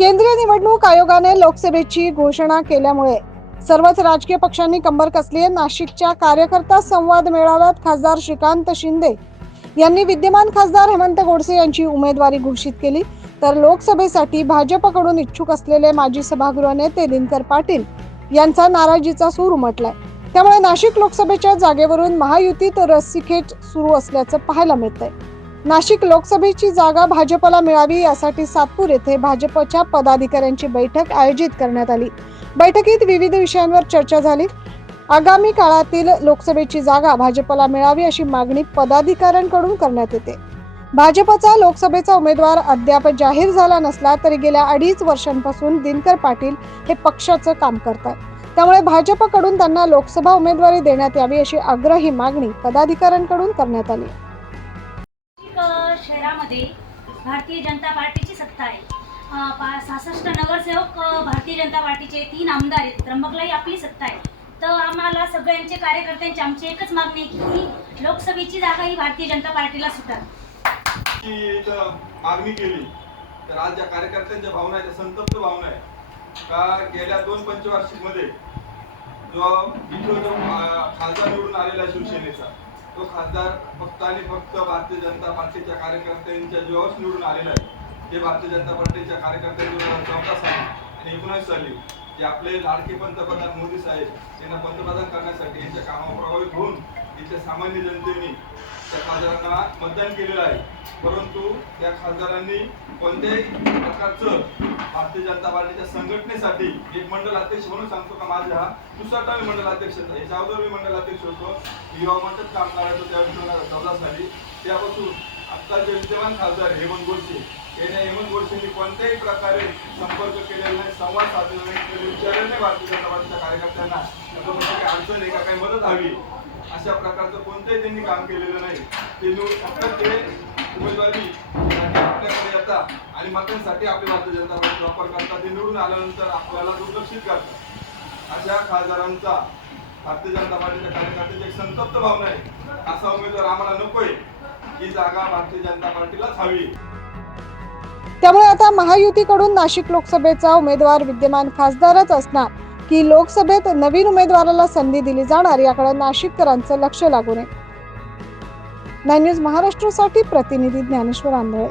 केंद्रीय निवडणूक आयोगाने लोकसभेची घोषणा केल्यामुळे सर्वच राजकीय पक्षांनी कंबर कसली आहे. नाशिकच्या कार्यकर्ता संवाद मेळाव्यात खासदार श्रीकांत शिंदे यांनी विद्यमान खासदार हेमंत गोडसे यांची उमेदवारी घोषित केली. तर लोकसभेसाठी भाजपकडून इच्छुक असलेले माजी सभागृह नेते दिनकर पाटील यांचा नाराजीचा सूर उमटलाय. त्यामुळे नाशिक लोकसभेच्या जागेवरून महायुतीत रस्सीखेच सुरू असल्याचं पाहायला मिळतंय. नाशिक लोकसभेची जागा भाजपला मिळावी यासाठी सातपूर येथे भाजपच्या पदाधिकाऱ्यांची बैठक आयोजित करण्यात आली. बैठकीत विविध विषयांवर चर्चा झाली. आगामी काळातील लोकसभेची जागा भाजपला मिळावी अशी मागणी पदाधिकाऱ्यांकडून करण्यात येते. भाजपचा लोकसभेचा उमेदवार अद्याप जाहीर झाला नसला तरी गेल्या अडीच वर्षांपासून दिनकर पाटील हे पक्षाचं काम करतात. त्यामुळे भाजपकडून त्यांना लोकसभा उमेदवारी देण्यात यावी अशी आग्रही मागणी पदाधिकाऱ्यांकडून करण्यात आली. मध्ये भारतीय जनता पार्टीची सत्ता आहे. सहासष्ट नगरसेवक भारतीय जनता पार्टीचे तीन आमदार आहेत. त्र्यंबकलाही आपली सत्ता आहे. तर आम्हाला सगळ्यांचे कार्यकर्त्यांची आमची एकच मागणी आहे की लोकसभेची जागा ही भारतीय जनता पार्टीला सुटावी मागणी केली तर आज ज्या कार्यकर्त्यांच्या भावना आहेत संतप्त भावना आहे का गेल्या दोन पंचवार्षिकमध्ये जो जो खासदार निवडून आलेला शिवसेनेचा तो खासदार फक्त आणि फक्त भारतीय जनता पार्टीच्या कार्यकर्त्यांच्या जीवावर निवडून आलेला आहे. ते भारतीय जनता पार्टीच्या कार्यकर्त्यांच्या चौदा साली आणि एकोणीस साली जे आपले लाडके पंतप्रधान मोदी साहेब यांना पंतप्रधान करण्यासाठी यांच्या कामावर प्रभावित होऊन इथल्या सामान्य जनतेने त्या खासदारांना मतदान केलेलं आहे. परंतु त्या खासदारांनी कोणत्याही प्रकारचं भारतीय जनता पार्टीच्या संघटनेसाठी एक मंडल अध्यक्ष म्हणून सांगतो का माझ्या हा दुसरा मी मंडल अध्यक्ष होता. याच्या अगोदर मी मंडल अध्यक्ष होतो. युवा मंडळ काम करायचो त्यावेळी दोन हजार चौदा साली त्यापासून आता जे विद्यमान खासदार हेमंत गोडसे यांनी हेमंत गोडसेंनी कोणत्याही प्रकारे संपर्क केलेला नाही संवाद साधलेला नाही कधी विचारलं नाही भारतीय जनता पार्टीच्या कार्यकर्त्यांना. म्हणजे काही अडचण आहे का काही मदत हवी अशा प्रकारचं कोणतंही त्यांनी काम केलेलं नाही. ते फक्त ते उमेदवारी आपल्याकडे येतात आणि मतांसाठी आपली भारतीय जनता पार्टी वापर करतात. ते निवडून आल्यानंतर आपल्याला दुर्लक्षित करतात. अशा खासदारांचा भारतीय जनता पार्टीच्या कार्यकर्त्याची एक संतप्त भावना आहे. असा उमेदवार आम्हाला नकोय. ही जागा भारतीय जनता पार्टीलाच हवी त्यामुळे आता महायुतीकडून नाशिक लोकसभेचा उमेदवार विद्यमान खासदारच असणार. की लोकसभेत नवीन उमेदवाराला संधी दिली जाणार याकडे नाशिककरांचं लक्ष लागू नये नाईन न्यूज महाराष्ट्रासाठी प्रतिनिधी ज्ञानेश्वर आंधळे.